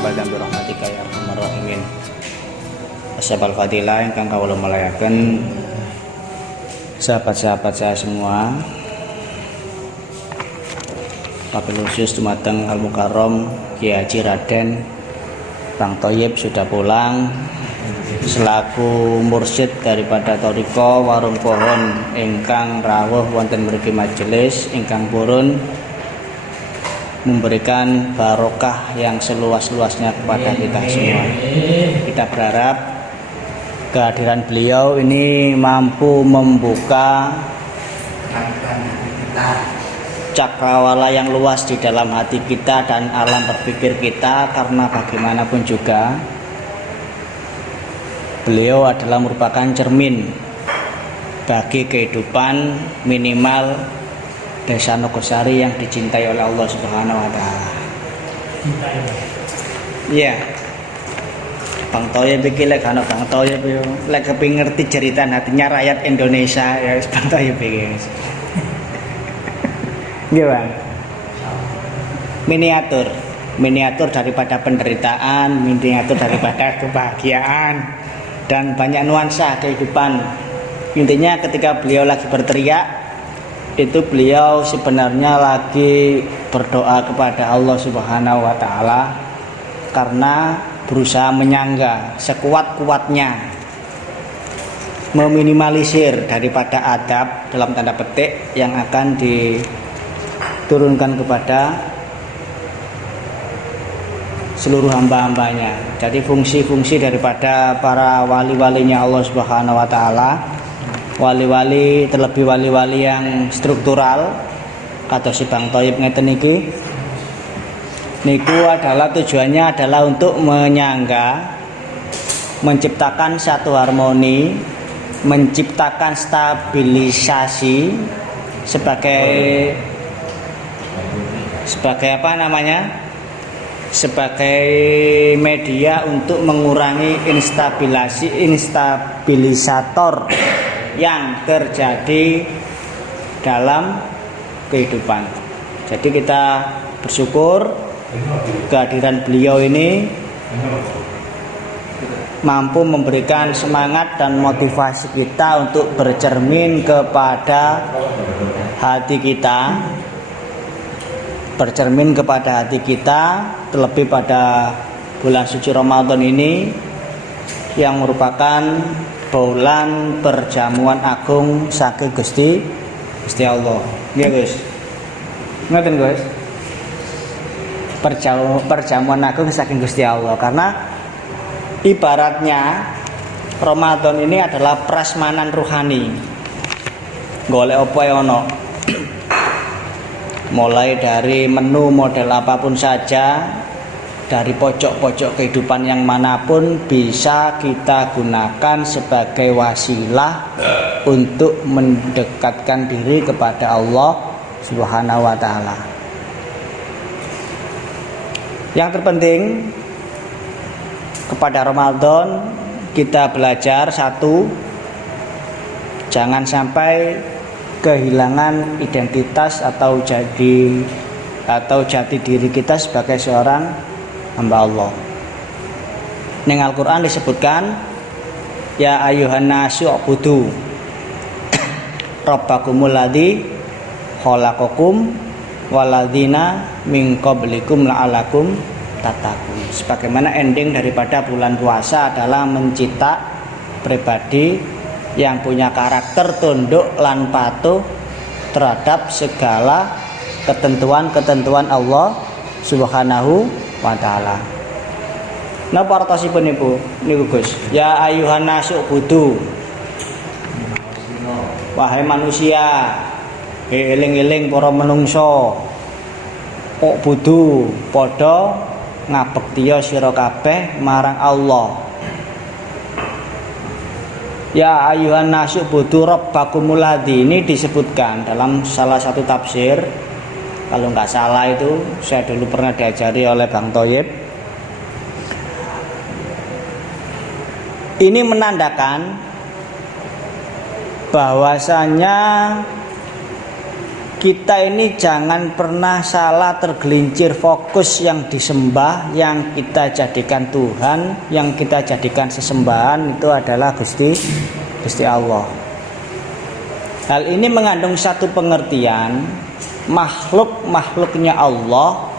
abadan bi rahmatika ya arhamar rahimin. Ashabal fadilah ingkang kawula muliaken sahabat-sahabat saya semua, wabil khusus dumateng Al Mukarram Kiai Haji Raden Bang Thoyib sudah pulang selaku mursyid daripada Thariqah Warung Pohon ingkang rawuh wonten mriki majelis ingkang purun memberikan barokah yang seluas-luasnya kepada kita semua. Kita berharap kehadiran beliau ini mampu membuka cakrawala yang luas di dalam hati kita dan alam berpikir kita, karena bagaimanapun juga beliau adalah merupakan cermin bagi kehidupan minimal Desa Nogosari yang dicintai oleh Allah Subhanahu wa taala. Iya. Bang Thoyib iki lek ana Bang Thoyib yo lek kepengin ngerti jeritan hatinya rakyat Indonesia ya Bang Thoyib iki. Nggih, Bang. Miniatur daripada penderitaan, miniatur daripada kebahagiaan dan banyak nuansa kehidupan. Intinya ketika beliau lagi berteriak itu beliau sebenarnya lagi berdoa kepada Allah Subhanahu wa taala karena berusaha menyangga sekuat-kuatnya meminimalisir daripada adab dalam tanda petik yang akan diturunkan kepada seluruh hamba-hambanya. Jadi fungsi-fungsi daripada para wali-walinya Allah Subhanahu wa taala, wali-wali, terlebih wali-wali yang struktural kata si Bang Thoyib ngeten iki niku adalah tujuannya adalah untuk menyangga, menciptakan satu harmoni, menciptakan stabilisasi sebagai apa namanya? Sebagai media untuk mengurangi instabilisator yang terjadi dalam kehidupan. Jadi kita bersyukur kehadiran beliau ini mampu memberikan semangat dan motivasi kita untuk bercermin kepada hati kita, terlebih pada bulan suci Ramadan ini yang merupakan bulan perjamuan agung saking Gusti Allah. Nggih, Gus. Ngoten, Gus. Perjamuan agung saking Gusti Allah, karena ibaratnya Ramadan ini adalah prasmanan ruhani. Golek apa ya ono. Mulai dari menu model apapun saja, dari pojok-pojok kehidupan yang manapun bisa kita gunakan sebagai wasilah untuk mendekatkan diri kepada Allah Subhanahu wa taala. Yang terpenting kepada Ramadan kita belajar satu, jangan sampai kehilangan identitas atau jati diri kita sebagai seorang hamba Allah. Ning Al-Qur'an disebutkan ya ayyuhan nasu ubudu rabbakumul ladzi khalaqakum waladzina min qablikum la'alakum tattaqun. Sebagaimana ending daripada bulan puasa adalah mencipta pribadi yang punya karakter tunduk lan patuh terhadap segala ketentuan-ketentuan Allah Subhanahu wa taala. Napa artosipun niku Gus? Ya ayyuhan nasu budu. Wahai manusia, eling-eling para menungso. Kok budu padha ngabektiya sira kabeh marang Allah. Ya ayyuhan nasu budu rabbakumul ladzi, ini disebutkan dalam salah satu tafsir. Kalau nggak salah itu saya dulu pernah diajari oleh Bang Thoyib. Ini menandakan bahwasanya kita ini jangan pernah salah tergelincir fokus yang disembah, yang kita jadikan Tuhan, yang kita jadikan sesembahan itu adalah Gusti Allah. Hal ini mengandung satu pengertian, makhluknya Allah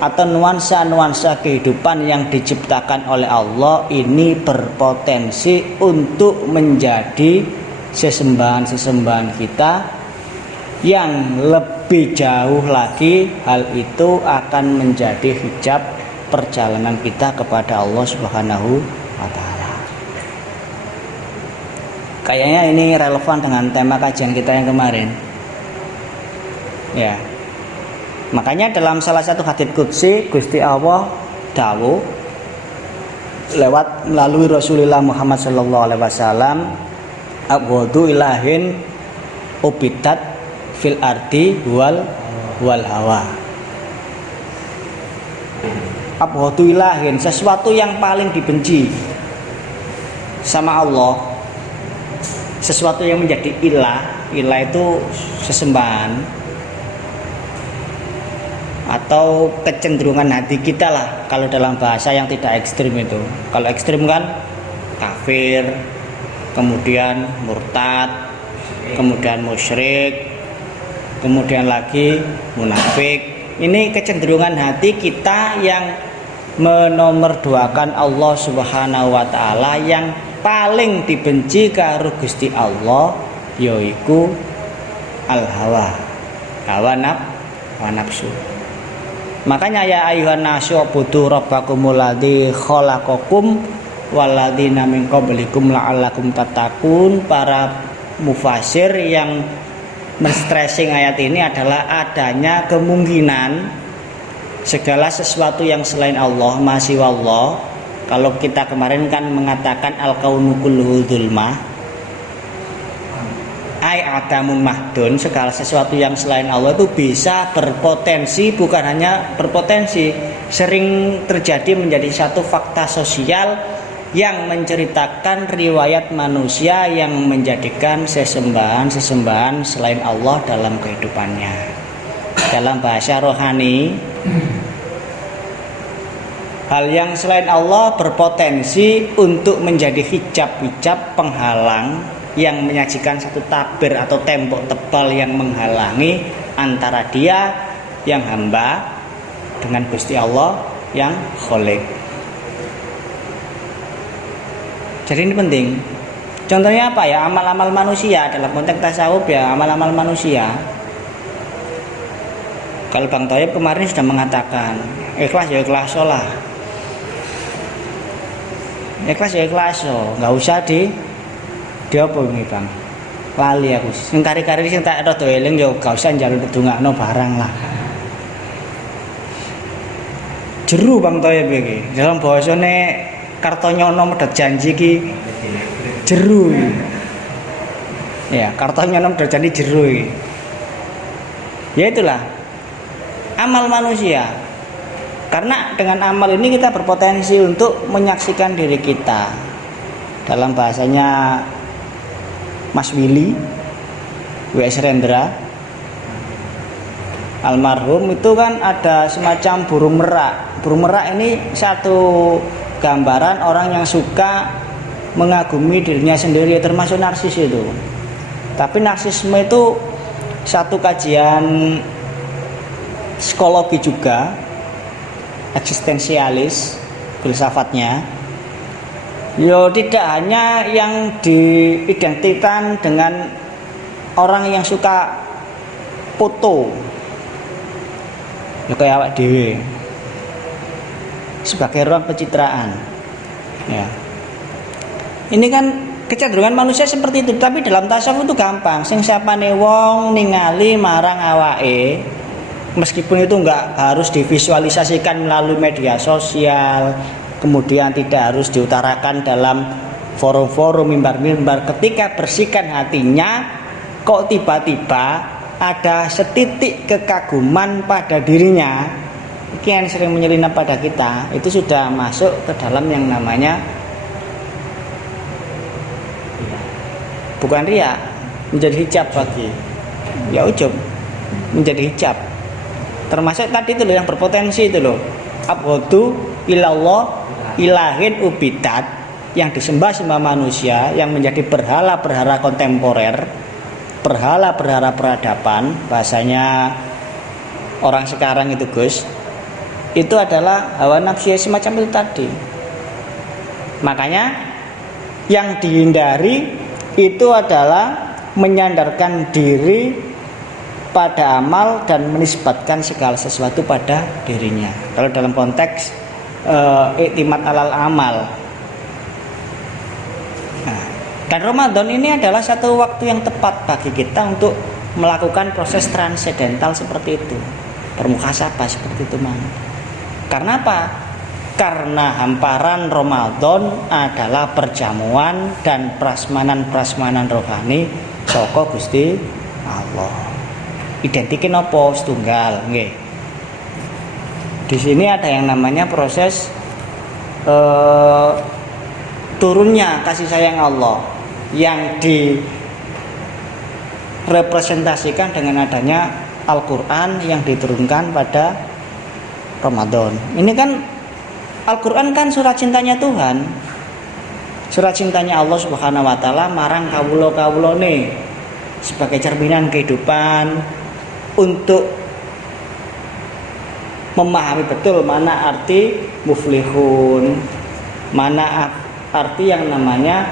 atau nuansa-nuansa kehidupan yang diciptakan oleh Allah ini berpotensi untuk menjadi sesembahan-sesembahan kita, yang lebih jauh lagi hal itu akan menjadi hijab perjalanan kita kepada Allah Subhanahu wa taala. Kayaknya ini relevan dengan tema kajian kita yang kemarin. Ya. Makanya dalam salah satu hadits qudsi Gusti Allah dawuh lewat melalui Rasulullah Muhammad sallallahu alaihi wasallam, abghadu ilahin ubidat fil ardi wal hawa. Abghadu ilahin, sesuatu yang paling dibenci sama Allah, sesuatu yang menjadi ilah itu sesembahan atau kecenderungan hati kita lah, kalau dalam bahasa yang tidak ekstrim itu. Kalau ekstrim kan kafir, kemudian murtad, kemudian musyrik, kemudian lagi munafik. Ini kecenderungan hati kita yang menomorduakan Allah Subhanahu wa taala, yang paling dibenci karo Gusti Allah yaiku al-hawa, hawa nafsu. Makanya ya ayuhan nasu ubudu rabbakumul ladzi khalaqakum walladzina min qablikum la'allakum tattaqun. Para mufasir yang men-stressing ayat ini adalah adanya kemungkinan segala sesuatu yang selain Allah masih wallah. Kalau kita kemarin kan mengatakan al-kaunu kulluhu dzulmah, ai adamun mahdun, segala sesuatu yang selain Allah itu bisa berpotensi, bukan hanya berpotensi, sering terjadi menjadi satu fakta sosial yang menceritakan riwayat manusia yang menjadikan sesembahan selain Allah dalam kehidupannya. Dalam bahasa rohani, hal yang selain Allah berpotensi untuk menjadi hijab penghalang yang menyajikan satu tabir atau tembok tebal yang menghalangi antara dia yang hamba dengan Gusti Allah yang Khalik. Jadi ini penting. Contohnya apa ya? Amal-amal manusia dalam konteks tasawuf ya, amal-amal manusia. Kalau Bang Thayyib kemarin sudah mengatakan ikhlas ya ikhlas lah. Ikhlas ya ikhlas, nggak usah dia apa ini Bang? Lali aku. Sing kari-kari sing tak rada eling yo gak usah njaluk ndongakno barang lah. Jeru Bang Thayyib iki. Dalam bahasane Kartonyono medhot janji iki jeru. Ya, Kartonyono medhot janji jeru iki. Ya itulah amal manusia. Karena dengan amal ini kita berpotensi untuk menyaksikan diri kita. Dalam bahasanya Mas Willy W.S. Rendra almarhum itu kan ada semacam burung merak. Burung merak ini satu gambaran orang yang suka mengagumi dirinya sendiri, termasuk narsis itu. Tapi narsisme itu satu kajian psikologi juga, eksistensialis filsafatnya. Yo tidak hanya yang diidentikan dengan orang yang suka foto, ya kayak awak dewe sebagai ruang pencitraan. Ya, ini kan kecenderungan manusia seperti itu. Tapi dalam tasawuf itu gampang. Sing siapane wong ningali marang awake, meskipun itu enggak harus divisualisasikan melalui media sosial, kemudian tidak harus diutarakan dalam forum-forum mimbar-mimbar. Ketika bersihkan hatinya, kok tiba-tiba ada setitik kekaguman pada dirinya, yang sering menyelinap pada kita, itu sudah masuk ke dalam yang namanya bukan riya, menjadi hijab bagi ya ujub. menjadi hijab. Termasuk tadi itu loh yang berpotensi itu loh. Abghadu ilallah ilahin ubidat, yang disembah-sembah manusia, yang menjadi berhala-berhala kontemporer, berhala-berhala peradaban, bahasanya orang sekarang itu Gus, itu adalah hawa nafsu semacam itu tadi. Makanya yang dihindari itu adalah menyandarkan diri pada amal dan menisbatkan segala sesuatu pada dirinya. Kalau dalam konteks iktimat alal amal. Nah, dan Ramadan ini adalah satu waktu yang tepat bagi kita untuk melakukan proses transendental seperti itu, bermuhasabah seperti itu, man. Karena apa? Karena hamparan Ramadan adalah perjamuan dan prasmanan-prasmanan rohani saka Gusti Allah. Identikin apa? Setunggal, nggih. Di sini ada yang namanya proses turunnya kasih sayang Allah yang direpresentasikan dengan adanya Al-Qur'an yang diturunkan pada Ramadan. Ini kan Al-Qur'an kan surat cintanya Tuhan. Surat cintanya Allah Subhanahu wa taala marang kawula-kawulane sebagai cerminan kehidupan untuk memahami betul mana arti muflihun, mana arti yang namanya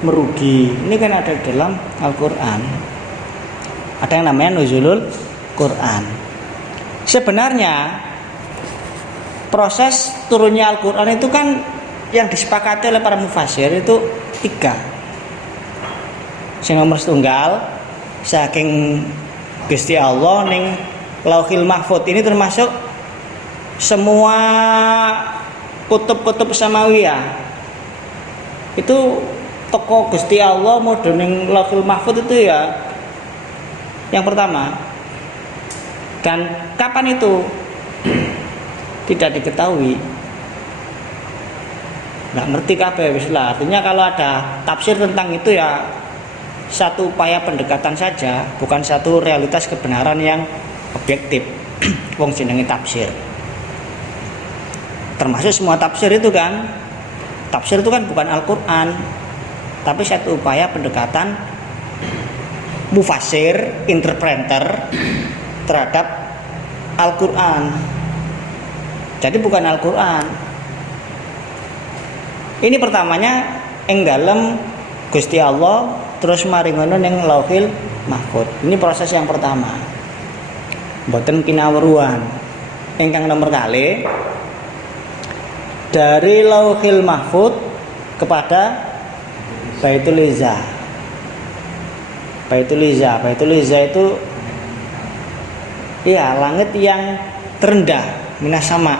merugi. Ini kan ada dalam Al-Qur'an. Ada yang namanya nuzulul Quran. Sebenarnya proses turunnya Al-Qur'an itu kan yang disepakati oleh para mufassir itu 3. Sing nomor setunggal saking Gusti Allah ning Lauhil Mahfuz ini termasuk semua kutub-kutub samawiyah. Itu toko Gusti Allah modho ning Lauhil Mahfuz itu ya yang pertama. Dan kapan itu tidak diketahui, nggak ngerti kabeh wis lah. Artinya kalau ada tafsir tentang itu ya satu upaya pendekatan saja, bukan satu realitas kebenaran yang objektif. Wong jenenge tafsir. Termasuk semua tafsir itu kan, tafsir itu kan bukan Al-Qur'an, tapi satu upaya pendekatan mufassir, interpreter terhadap Al-Qur'an. Jadi bukan Al-Qur'an. Ini pertamanya ing dalem Gusti Allah, terus mari ngono ning Lauhil Mahfuz. Ini proses yang pertama. Mboten kinawruhan. Ingkang nomor kali dari Lauhil Mahfuz kepada Baitul Izzah. Baitul Izzah itu ya langit yang terendah minas sama.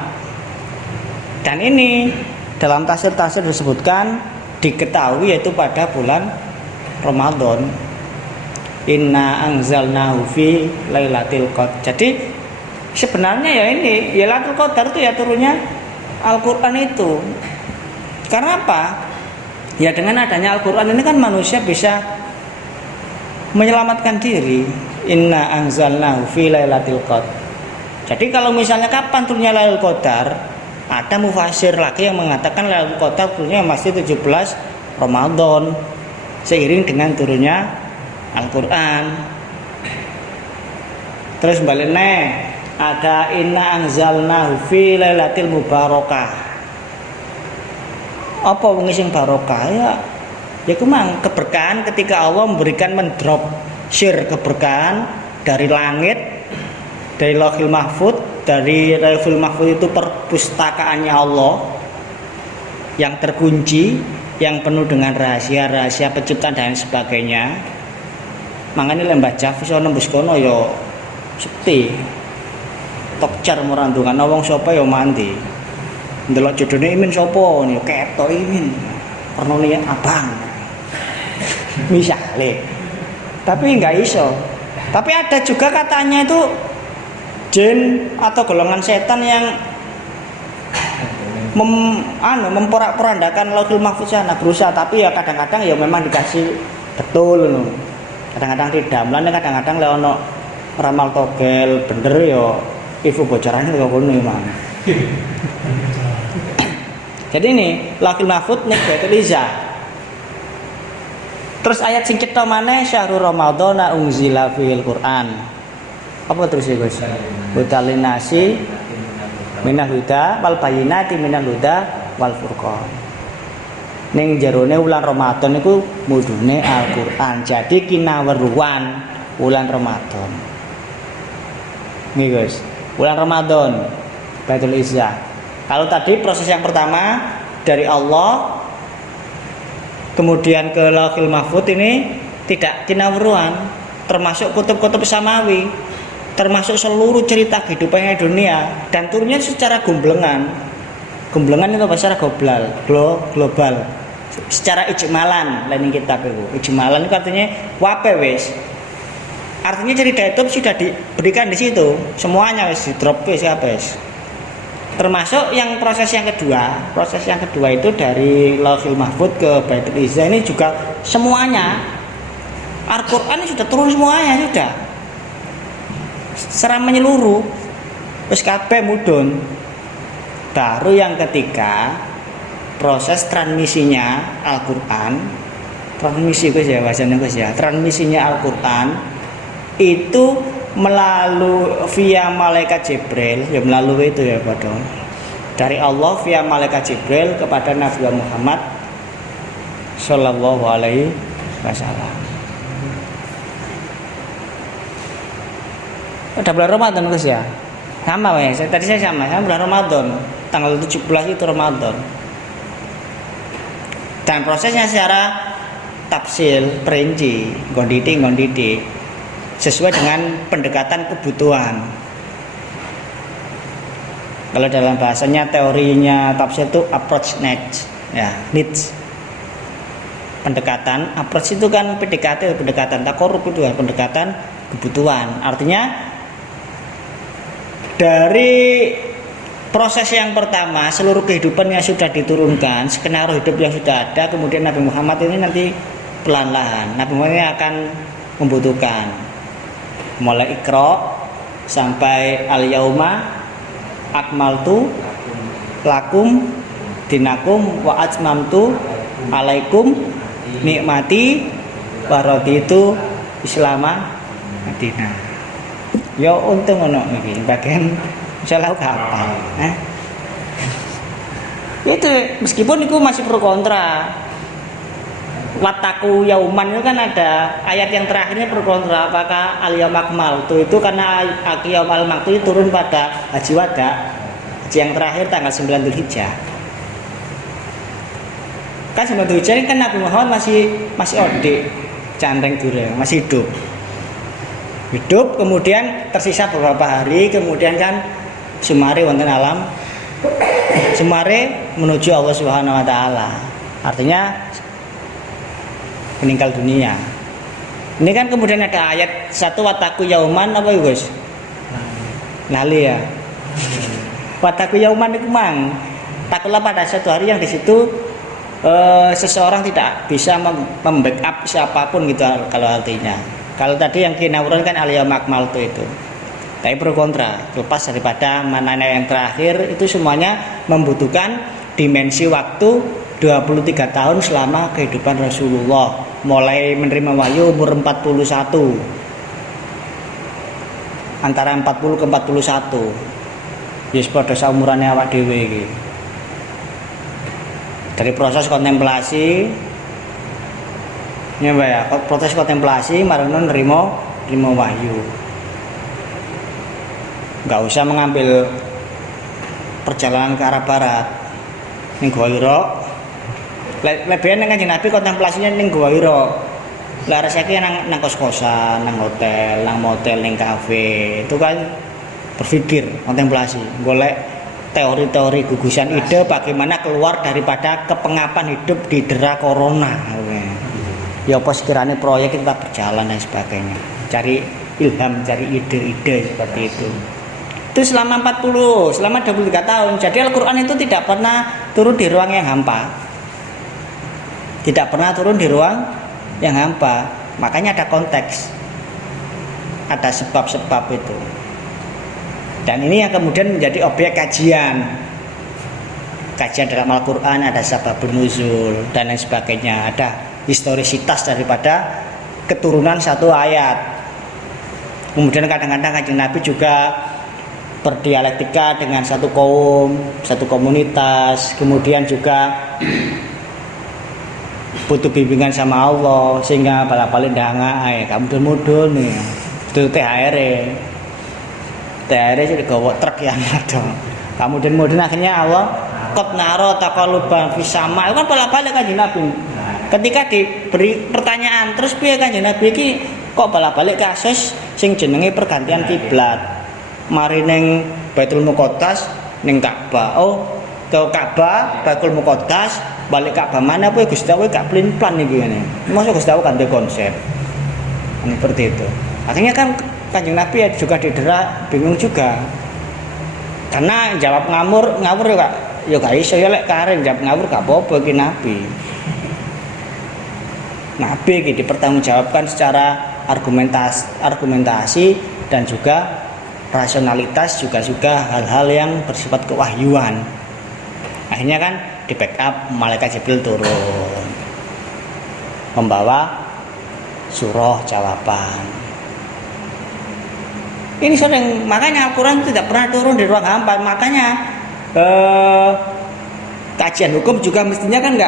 Dan ini dalam tafsir-tafsir disebutkan diketahui yaitu pada bulan Ramadan. Inna anzalnahu fi lailatul qadar. Jadi sebenarnya ya ini ya Lailatul Qadar itu ya turunnya Al-Qur'an itu. Karena apa? Ya dengan adanya Al-Qur'an ini kan manusia bisa menyelamatkan diri. Inna anzalnahu fi lailatul qadar. Jadi kalau misalnya kapan turunnya Lailatul Qadar, ada mufassir lagi yang mengatakan Lailatul Qadar turunnya masih 17 Ramadan seiring dengan turunnya Al-Qur'an. Terus balik ada inna anzalnahu fi lailatil mubarakah. Apa wong sing barokah ya kumang keberkahan ketika Allah memberikan mendrop share keberkahan dari langit, dari Lauhil Mahfuz. Dari Lauhil Mahfuz itu perpustakaannya Allah yang terkunci, yang penuh dengan rahasia-rahasia penciptaan dan sebagainya. Makanya lembah Jaf iso nembus kono ya sekti. Tokcar merandungan wong sapa ya mandi. Ndelok jodone Imin sapa niku ketok Imin. Pernone abang. Misale. Tapi enggak iso. Tapi ada juga katanya itu jin atau golongan setan yang memporak-porandakan Lauhul Mahfuz sana berusaha, tapi ya kadang-kadang ya memang dikasih betul loh. Kadang-kadang tidak, mulane kadang-kadang le ono ramal togel bener yo info bocorannya kok ngono Mang. Jadi ini Lauhul Mahfuz ning Baitul Izzah. Terus ayat sing cetha maneh syahrul ramadhana unzila fil Qur'an. Apa terus ya Gus? Hudal nasi minal huda wal bayyinati minal huda wal furqan. Ning jerone wulan Ramadan niku mudune Al-Qur'an. Jadi kinaweruhan wulan Ramadan. Nih Gus, wulan Ramadan Baitul Izzah. Kalau tadi proses yang pertama dari Allah kemudian ke Lauhul Mahfuz ini tidak kinaweruhan, termasuk kutub-kutub samawi, termasuk seluruh cerita kehidupan dunia dan turunnya secara gemblengan. Gemblengan itu bahasa global, global. Secara ijmalan lain kitab itu. Ijmalan itu artinya wape wis. Artinya cerita itu sudah diberikan di situ, semuanya wis di-drop wis habis. Termasuk yang proses yang kedua itu dari Lauhul Mahfuz ke Baitul Izzah ini juga semuanya Al-Qur'an sudah turun semuanya sudah. Secara menyeluruh. Wis kabeh mudhun. Baru yang ketiga proses transmisinya Al-Qur'an. Transmisi Gus ya bahasanya Gus ya. Transmisinya Al-Qur'an itu melalui via malaikat Jibril, ya melalui itu ya Pak. Dari Allah via malaikat Jibril kepada Nabi Muhammad sallallahu alaihi wasallam. Udah bulan Ramadan Gus ya? Sama ya, tadi saya sama bulan Ramadan. Tanggal 17 itu Ramadan. Dan prosesnya secara tafsil, perinci, gonditi sesuai dengan pendekatan kebutuhan. Kalau dalam bahasanya teorinya tafsir itu approach needs, ya needs. Pendekatan approach itu kan PDKT, pendekatan takorup itu ya, pendekatan kebutuhan. Artinya dari proses yang pertama seluruh kehidupan yang sudah diturunkan, skenario hidup yang sudah ada, kemudian Nabi Muhammad ini nanti pelan-pelan Nabi Muhammad ini akan membutuhkan mulai Iqra sampai al-yauma akmaltu lakum dinakum wa atmamtu alaikum nikmati wa raditu islama Madinah. Ya untung ono iki bagian salah kapal. Itu meskipun itu masih pro kontra. Wataku yauman itu kan ada ayat yang terakhirnya berkontra apakah al-yaum akmaltu itu karena al-yaum al-maktu itu turun pada haji wada, haji yang terakhir tanggal 9 Dzulhijjah. Kan 9 Dzulhijjah ini kan Nabi Muhammad masih odik, canteng dureng, masih hidup kemudian tersisa beberapa hari kemudian kan sumare wonten alam sumare menuju Allah Subhanahu wa taala. Artinya meninggal dunia. Ini kan kemudian ada ayat satu wataku yauman apa ya Gus? Lali ya. Wataku yauman itu mang. Takutlah pada satu hari yang di situ seseorang tidak bisa membackup siapapun gitu kalau artinya. Kalau tadi yang kinauran kan al-yaum akmaltu itu. Tapi pro kontra. Lepas daripada mana yang terakhir itu semuanya membutuhkan dimensi waktu 23 tahun selama kehidupan Rasulullah, mulai menerima wahyu umur 41, antara 40 ke 41. Yes, pada saumurannya awak dhewe iki. Dari proses kontemplasi ya proses kontemplasi marono nerima wahyu. Enggak usah mengambil perjalanan ke arah barat ning Gua Hira. Lebihan dengan Nabi kontemplasinya ning Gua Hira. Lah rasake nang kos-kosan, nang hotel, nang motel, ning kafe. Itu kan berpikir, kontemplasi, golek teori-teori gugusan ide bagaimana keluar daripada kepengapan hidup di dera corona. Ya apa sekiranya proyek kita berjalan dan sebagainya. Cari ilham, cari ide-ide seperti itu. Itu selama 23 tahun. Jadi Al-Qur'an itu tidak pernah turun di ruang yang hampa. Tidak pernah turun di ruang yang hampa. Makanya ada konteks. ada sebab-sebab itu. Dan ini yang kemudian menjadi objek kajian. Kajian dalam Al-Quran ada sababun nuzul dan lain sebagainya. Ada historisitas daripada keturunan satu ayat. Kemudian kadang-kadang Kanjeng Nabi juga berdialektika dengan satu kaum, satu komunitas. Kemudian juga butuh bimbingan sama Allah sehingga bala-balik ndangae kamu mudul nih. Itu THR. THR itu digawa truk yang ada. Kemudian akhirnya Allah qad naro taqalluban fis sama. Itu kan bala-balik Kanjeng Nabi. Ketika diberi pertanyaan, terus piye Kanjeng Nabi iki kok bala-balik kasus sing jenenge pergantian kiblat. Mari ning Baitul Muqaddas ning Ka'bah. Oh, ke Ka'bah, Baitul Muqaddas, balik Ka'bah mana apa Gusti Allah gak plan-plan iki ngene. Mosok Gusti Allah ganti konsep. Seperti itu. Akhirnya kan Kanjeng Nabi ya juga didera, bingung juga. Karena jawab ngawur ya gak iso ya lek karen jawab ngawur gak apa-apa iki Nabi. Nabi iki dipertanggungjawabkan secara argumentasi dan juga rasionalitas juga hal-hal yang bersifat kewahyuan. Akhirnya kan di backup malaikat Jibril turun membawa surah jawaban. Ini sering, makanya Al-Quran tidak pernah turun di ruang hampa. Makanya kajian hukum juga mestinya kan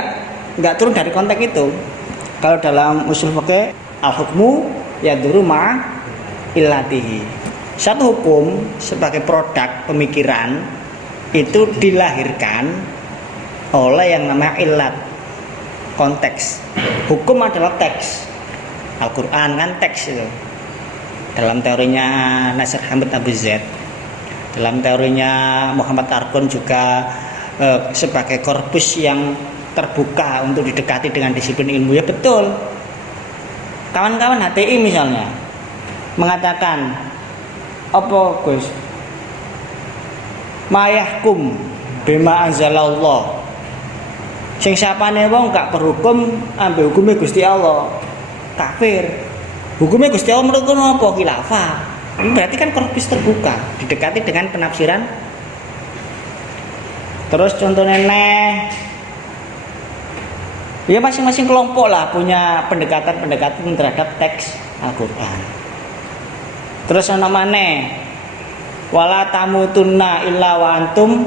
nggak turun dari konteks itu. Kalau dalam usul fikih al-hukmu yaduru ma illatihi. Satu hukum sebagai produk pemikiran itu dilahirkan oleh yang namanya illat, konteks. Hukum adalah teks. Al-Quran kan teks itu. Dalam teorinya Nasir Hamid Abu Zaid, dalam teorinya Muhammad Arkun juga sebagai korpus yang terbuka untuk didekati dengan disiplin ilmu, ya betul. Kawan-kawan HTI misalnya mengatakan apa Gus? Mayahkum bima anzalallah. Sing sapane wong gak berhukum ambil hukume Gusti Allah. Kafir. Hukumnya Gusti Allah menurut apa? Khilafah. Ini berarti kan korpus terbuka, didekati dengan penafsiran. Terus contohnya ya masing-masing kelompok lah punya pendekatan terhadap teks Al-Quran. Terus ana maneh wala tamutunna illa wa antum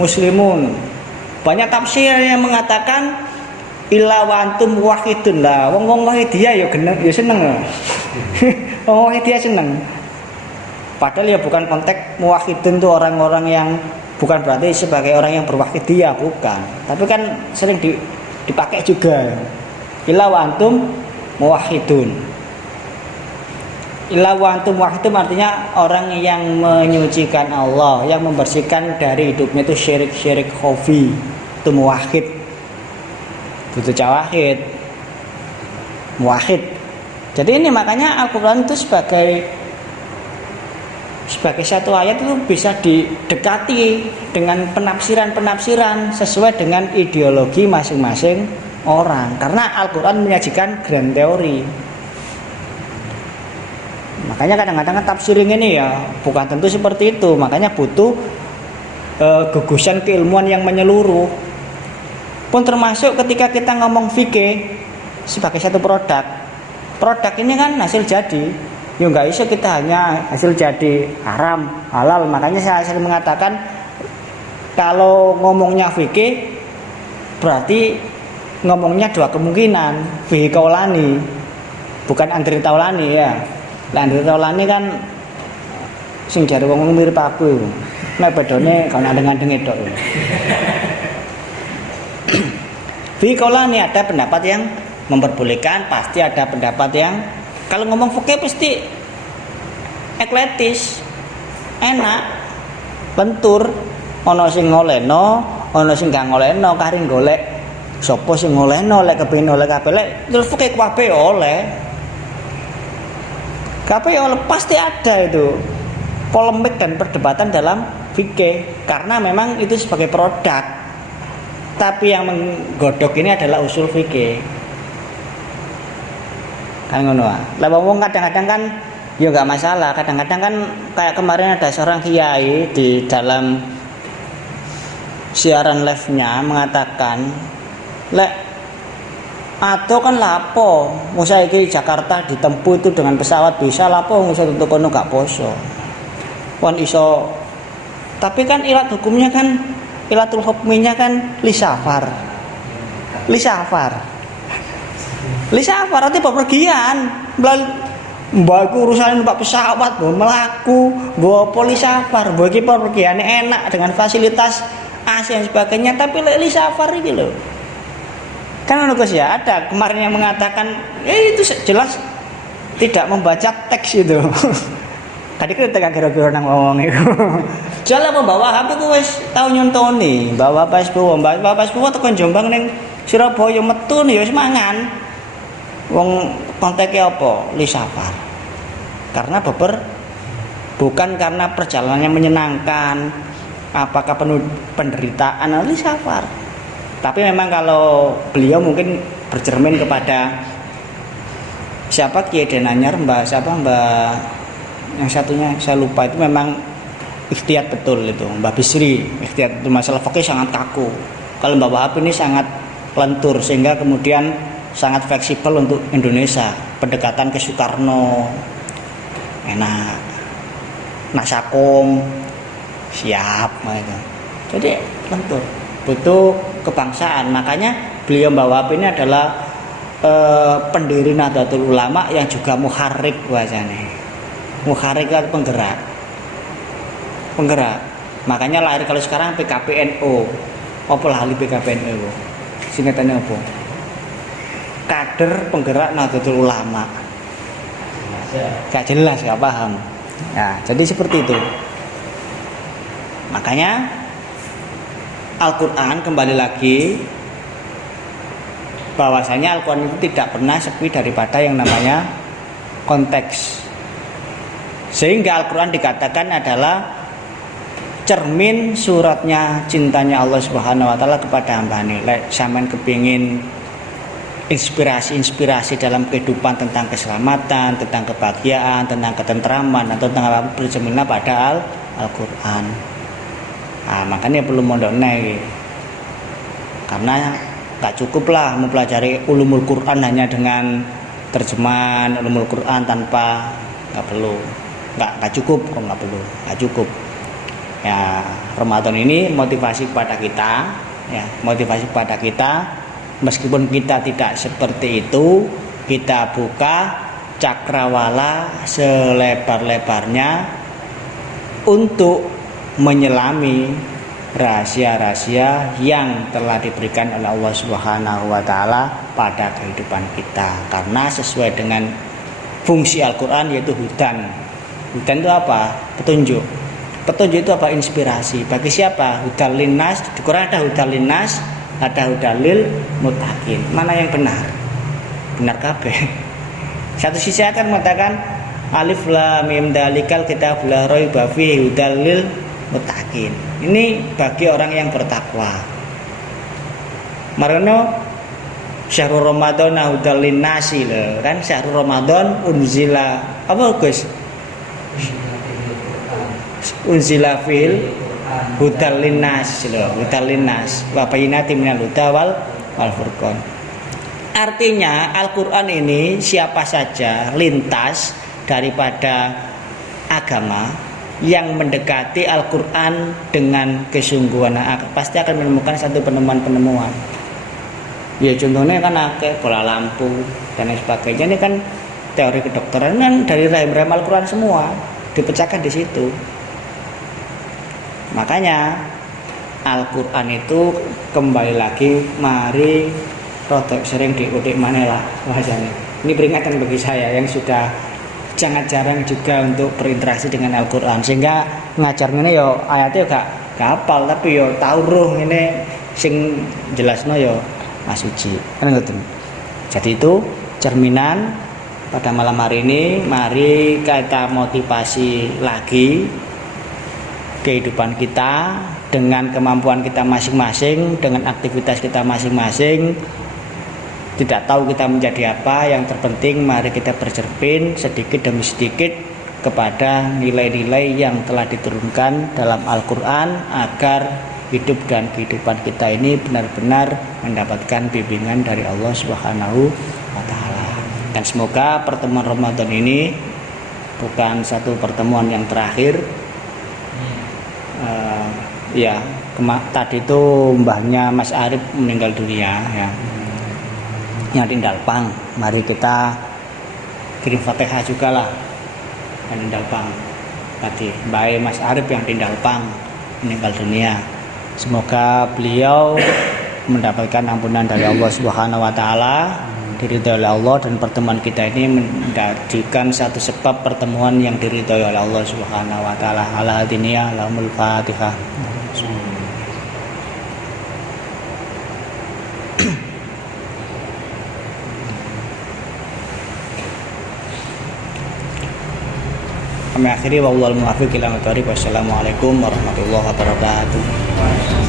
muslimun. Banyak tafsir yang mengatakan illa wa antum wahidun lah. Wong wahidiyah ya seneng ya. Wong wahidiyah seneng. Padahal ya bukan konteks muwahhidun itu orang-orang yang bukan berarti sebagai orang yang berwahidiyah, bukan. Tapi kan sering dipakai juga. Illa wa antum muwahhidun. Illa wa antum muwahhidun artinya orang yang menyucikan Allah, yang membersihkan dari hidupnya itu syirik-syirik khafi, itu muwahhid. Itu jawahid muwahhid. Jadi ini makanya Al-Quran itu sebagai satu ayat itu bisa didekati dengan penafsiran sesuai dengan ideologi masing-masing orang. Karena Al-Quran menyajikan grand teori. Makanya kadang-kadang tafsir ini ya bukan tentu seperti itu. Makanya butuh gugusan keilmuan yang menyeluruh. Pun termasuk ketika kita ngomong fikih sebagai satu produk ini kan hasil jadi. Ya nggak bisa kita hanya hasil jadi haram halal. Makanya saya sering mengatakan kalau ngomongnya fikih berarti ngomongnya dua kemungkinan, fihi kaulani, bukan Andri Taulani ya. Andri Taulani kan sing jare wong mirip aku. Nek bedone kan andeng-andeng itu. Fi kaulani ada pendapat yang memperbolehkan, pasti ada pendapat yang kalau ngomong fikih pasti eklektis, enak, lentur, ana sing ngolehno, ana sing gak ngolehno, kari golek sapa sing ngolehno, lek kepengin oleh kabeh lek terus fikih kabeh oleh. Kabeh oleh pasti ada itu polemik dan perdebatan dalam fikih karena memang itu sebagai produk. Tapi yang menggodok ini adalah usul fikih. Kan ngono ah. Lah wong kadang-kadang kan Ya nggak masalah. Kadang-kadang kan kayak kemarin ada seorang kiai di dalam siaran live-nya mengatakan, lek atau kan lapo, musa iki Jakarta ditempuh itu dengan pesawat bisa lapo, musa tutup kono gak poso. Wan iso, tapi kan ilat hukumnya kan, ilatul hukminya kan lisafar itu bepergian. Mbakku urusan numpak pesawat, mbak melaku, mbak polisafar, mbak iki pergiane enak dengan fasilitas AC dan sebagainya, tapi lisafar iki lho. Kan Gus ya, ada kemarin yang mengatakan itu jelas tidak membaca teks itu. Tadi kan tekan kira-kira nang ngomong itu. Jalan membawa HP ku wis tau nyontoni, bawa paspo tekan Jombang ning Surabaya metu ya wis mangan. Wong konteknya apa? Lisafar. Karena bukan karena perjalanannya menyenangkan, apakah penuh penderitaan, lisafar. Tapi memang kalau beliau mungkin bercermin kepada siapa Kiai Denanyar, Mbak yang satunya saya lupa, itu memang ikhtiyat betul itu, Mbak Bisri ikhtiyat itu, masalah fikih sangat kaku. Kalau Mbak Wahab ini sangat lentur sehingga kemudian sangat fleksibel untuk Indonesia, pendekatan ke Soekarno enak, Nasakom siap mereka. Jadi lentur, butuh kebangsaan. Makanya beliau Mbak Wahab ini adalah pendiri Nahdlatul Ulama yang juga muharrik bahasanya. Muharrik itu penggerak. Makanya lahir kalau sekarang PKPNO. Apa lah PKPNO? Singkatannya apa? Kader penggerak Nahdlatul Ulama. Gak jelas, gak paham. Nah, jadi seperti itu. Makanya Al-Quran kembali lagi bahwasanya Al-Quran itu tidak pernah sepi daripada yang namanya konteks. Sehingga Al-Quran dikatakan adalah cermin suratnya cintanya Allah Subhanahu wa taala kepada hambane. Lek sampean kepingin inspirasi dalam kehidupan tentang keselamatan, tentang kebahagiaan, tentang ketentraman atau tentang apa, bercerminlah pada Al-Quran. Nah, makanya perlu mondok naik. Karena gak cukuplah mempelajari ulumul Quran hanya dengan terjemahan ulumul Quran tanpa, gak perlu. Gak cukup, kok gak perlu, gak cukup. Ya, Ramadan ini motivasi kepada kita, ya, motivasi kepada kita. Meskipun kita tidak seperti itu, kita buka cakrawala selebar-lebarnya untuk menyelami rahasia-rahasia yang telah diberikan oleh Allah Subhanahu wa taala pada kehidupan kita. Karena sesuai dengan fungsi Al-Qur'an yaitu hudan. Hudan itu apa? Petunjuk. Petunjuk itu apa? Inspirasi. Bagi siapa? Hudal linnas. Di Quran ada hudal linnas, ada hudalil muttaqin. Mana yang benar? Benar kabeh. Satu sisi akan mengatakan alif lam mim dalikal kitab la raiba fihi hudalil muttaqin. Ini bagi orang yang bertakwa. Marano syahrul Ramadan hudal linnasi lho, kan syahrul Ramadan unzila apa Gus? Unzila fil hudal linnas lho, hudal linnas wa bayyinatin minal huda wal furqan. Artinya Al-Qur'an ini siapa saja lintas daripada agama yang mendekati Al-Qur'an dengan kesungguhan pasti akan menemukan satu penemuan-penemuan. Ya contohnya kan akeh bola lampu dan lain sebagainya, ini kan teori kedokteran kan dari rahim-rahim Al-Qur'an semua dipecahkan di situ. Makanya Al-Qur'an itu kembali lagi mari rodok sering diudik maneh lah bahasanya. Ini peringatan bagi saya yang sudah sangat jarang juga untuk berinteraksi dengan Al-Qur'an, sehingga ngajar ngene yo ayatnya gak hafal tapi yo tau roh ngene sing jelasno yo masuci. Kan ngoten. Jadi itu cerminan pada malam hari ini, mari kita motivasi lagi kehidupan kita dengan kemampuan kita masing-masing, dengan aktivitas kita masing-masing, tidak tahu kita menjadi apa. Yang terpenting mari kita bercermin sedikit demi sedikit kepada nilai-nilai yang telah diturunkan dalam Al-Quran, agar hidup dan kehidupan kita ini benar-benar mendapatkan bimbingan dari Allah Subhanahu wa Ta'ala. Dan semoga pertemuan Ramadan ini bukan satu pertemuan yang terakhir. Tadi itu mbahnya Mas Arif meninggal dunia ya, yang di Dalpang. Mari kita kirim Fatihah juga lah yang di Dalpang. Tadi Mbak Mas Arif yang di Dalpang meninggal dunia. Semoga beliau mendapatkan ampunan dari Allah Subhanahu wa Ta'ala, diridhoi oleh Allah, dan pertemuan kita ini menjadikan satu sebab pertemuan yang diridhoi oleh Allah Subhanahu wa Ta'ala. Ala hadiniya lahumul Fatihah. Kami akhiri, wallahul muwaffiq ila aqwamit thoriq. Wassalamualaikum warahmatullahi wabarakatuh.